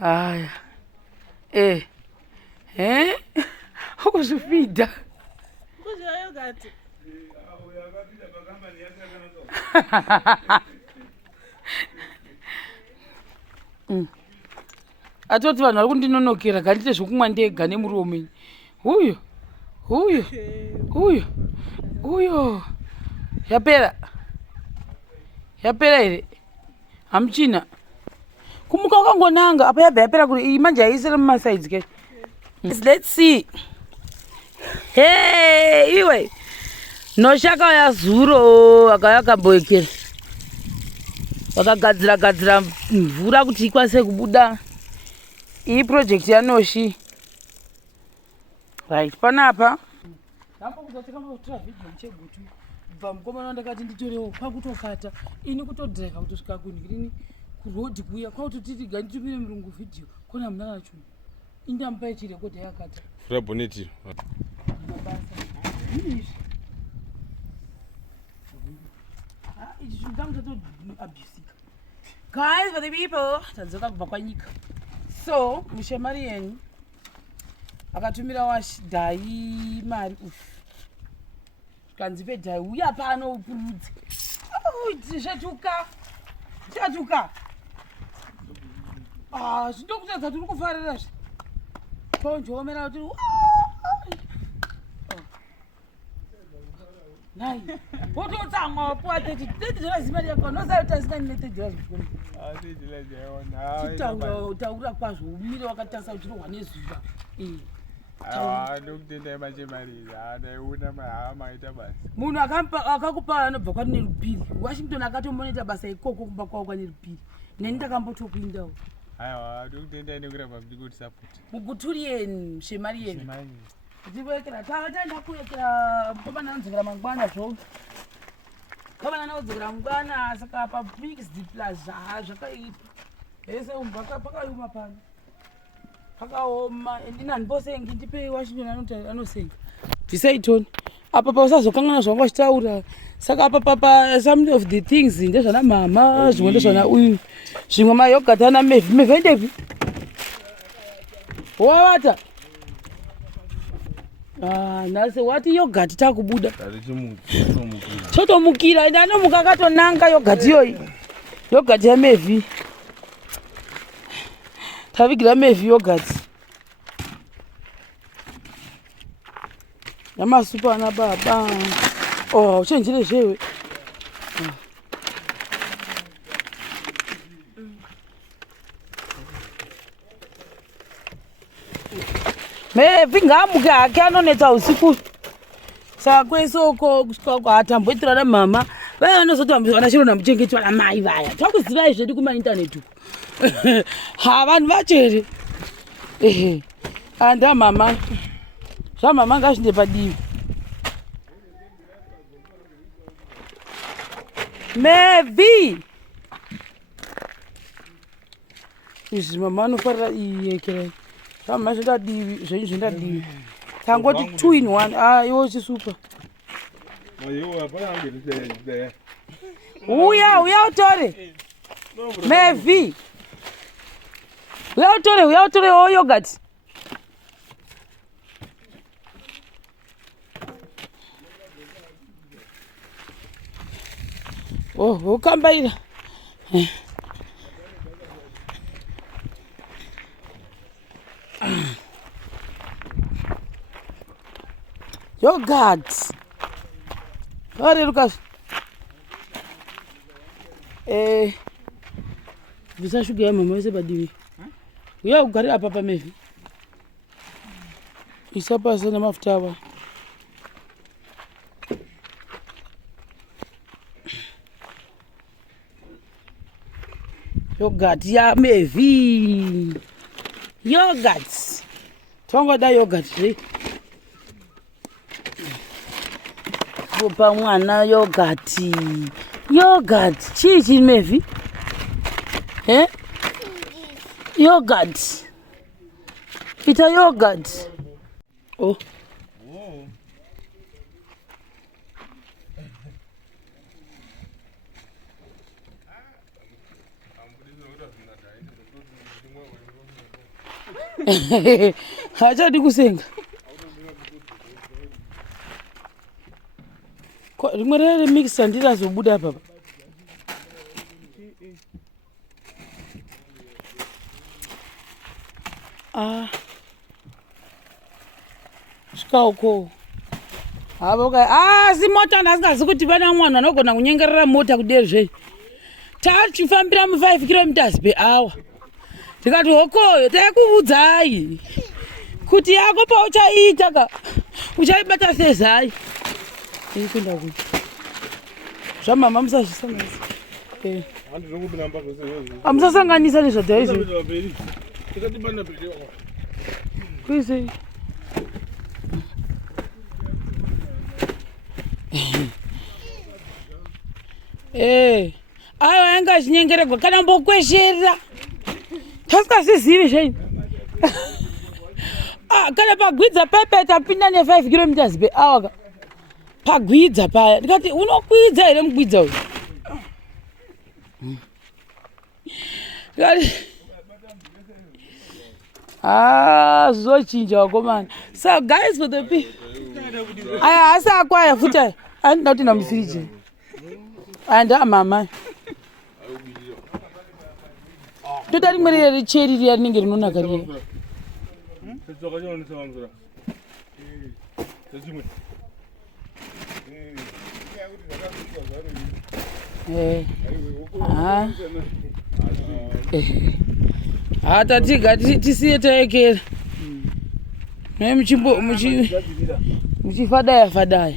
Haya. Ukuzvifidha. Atoti vanhu vari kundinonokera gandite zvokumwa ndega nemuromo. Uyo. Yapera here. Hamuchina. Kumuka ukangonanga apa yabva yapera kuri iyi manje haisira mumasaidzi ke. Let's see. Hey, iwe. Noshaka ya zuro akayakamboekera. Vakagadzira mvura kuti ikwanise kubuda. Iyi project yaNoshi. Right, panapa. Hapo kuzoteka mbotora video chegutu. Bva mukomana ndakati nditorewo kwakutofata. Ini kutodreka kutosvika kunhirini kuroad kuya kwakutoti ganditumire murungu video. Kona mnana chu. Indampa ichirekodha yakata. Fura bonnet. Guys, for the people, tadzoka kubva kwanyika. So, mushamarieni akatumira washidhai mari kanzi pedhai uya pano upurudze. Zvatuka. Zvindokutadza tiri kufarira zve. Ponjomera kuti nai. Wototsamwa wapuwa 30 dollars mari yako. Nosayota sina nine 30 dollars zvikuno. Taura kwazvo umire wakatasa uchirohwa nezuva. Munhu akakupa anobva kwari nerupiri. Washington akatombonoita basa ikoko kumba kwawo kwani rupiri. Neni ndakambotopindawo. Muguturieni shemarieni. Ndivekera taenda kuekera mukomana anzokera mangwana zvo. Kama nanodzokera mangwana saka pa mixed plus zvakaipa. Ese umbaka pakayuma pano. Pakaoma endina ndiposengi ndipe Washington anosenga. Bvisai apa pausazokangana zvangu vachitaura. Saka apa some of the things ndezvana mama zvimwe ndezvana uyu. Zvimwe mayogurt ana Mavis ndepi. Wawata. Nase wati yogurt takubuda. Chotomukira ndanomuka akatonanga yogurt iyoyi. Yogurt ya Mavis. Tavigira Mavis yogurt. Namasupu ana baba. Uchenjere zvewe. Mavis ngamuke hake anonetsa usiku. Saka kwesoko kusvika kwatamboitira na mama. Vaya vanozoti vanashirona muchengeti vana mai vaya. Takuzivai zvedu kuma internet uku. Vanhu vacheri. Anda mama. Mama ngazvinde padivi. Mavis. Izvi mama anofarira iyekera. Mama zvindadivi, zvenyu zvindadivi. Tangoti 2 in 1. Iwo chisupa. Uya utore. Mavis. Uya utore o yogurt. Ukambaira. Yogurt. Ore Lucas. Visa shuga ya mama wese padivi. Uya ugare apa pa Mavis. Isapasa na mafuta aba. Yogurt ya Mavis. Yogurt. Tongoda yogurt re. Kupa mwana yogurt. Yogurt. Chichi Mavis. Yogurt. It's a yogurt. Oh. Hachadi kusenga. Rimwe rere mixer ndirazobuda papa. Svika si mota ndasingazi kuti vana mwana anogona kunyengerera mota kuderi zvei. Tachifambira mu5 kilometers per hour. Tikati hokoyo taikuudzai kuti yako pauchaita ka uchaibata sezai. Ikunda kuti zvamama musazvisanganisa. Amusasanganisa nezvadha izvo. Kwise ayo anga achinyengererwa kana mbokweshera tasikazvizivi zvenyu. Kana pagwidza pepe tapinda ne5 kilometers per hour pagwidza paya ndikati unokwidza here mugwidza uyu. Zvochinja wakomana. So guys, for the people asi akwaya futa andida kuti ndamufiriji anda mama toda rimwe riya richeri riya rinenge rinonaka riya. Tatiga tisiye taekera muchifadaya fadaya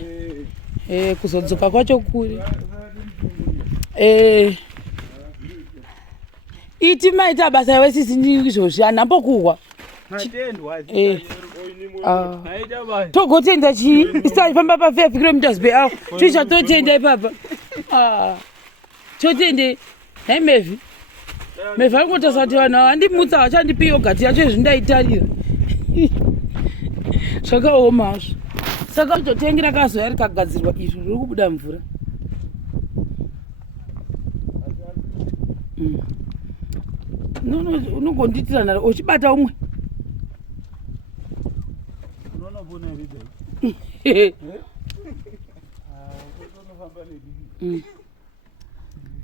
kuzodzoka kwacho kuri iti maita basa wesisi ndizvozvi anambokuhwa togotenda chii isifamba pa5 kilometers per hour tichatotenda ipapa totende hai Mavis angotasa kuti vanhu ava handimutsa vachandipi yogati yacho izvi ndaitarira zvakaomazvo saka kutotengi rakazoya rikagadzirwa izvo riri kubuda mvura. Unongondiitira nharo uchibata umwe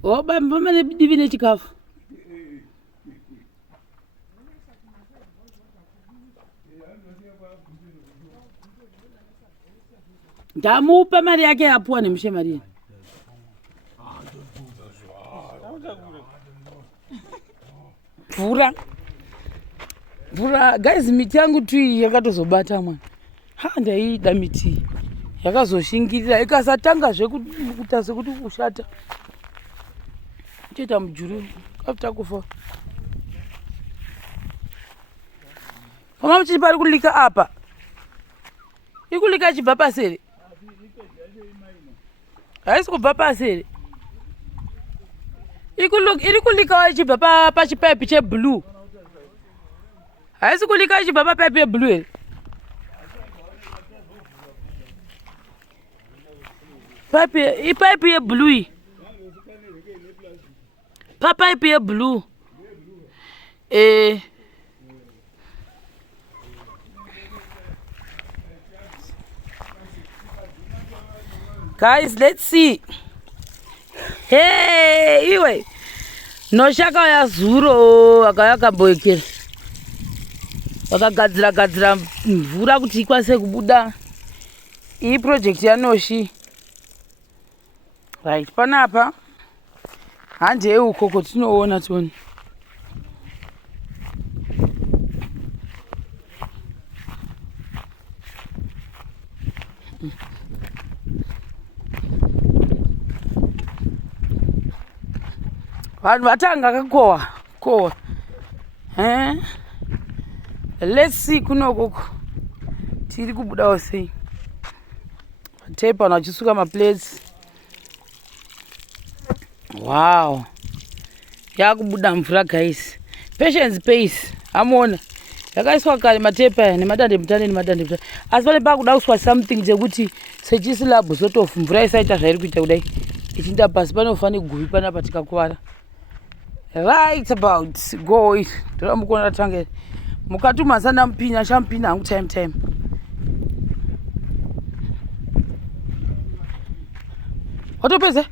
bamba nedivi nechikafu. Ndamupa mari yake yapuwa nemushe Maria. Mvura guys, miti yangu tu yakatozobata mwana. Ndaida miti yakazoshingirira ikasatanga zvekuita sekuti kushata choita mujuru kafuta kufa. Kama mchini pari kulika apa ikulika chibva pasere haisi kubva pasere iri kulika ichibva pachipaipi cheblue haisi kulika ichibva papaipi yeblue here. Ipaipi yeblue papaipi yeblue guys, let's see. Hey, iwe noshaka ya zuro akayakamboekera vakagadzira mvura kuti ikwanise kubuda. Iyi project yanoshi right panapa handi yeukoko tinoona toni vanhu vatanga kakohwa let's see kunokoko tiri kubudawo sei. Tape vanhu vachisuka maplates. Wow, yakubuda mvura guys. Patience pace amona yakaiswa kare matepa aya nemadandemutande asi pane pakuda kuswa something chekuti sechisilabhu sotofu mvura isaita zvairi kuita kudai ichinda pasi panofanira guvi panapa tikakuvara right about go it. Ndoda mukona tange mukati mazana mpinya champina hangu time. Watopeze?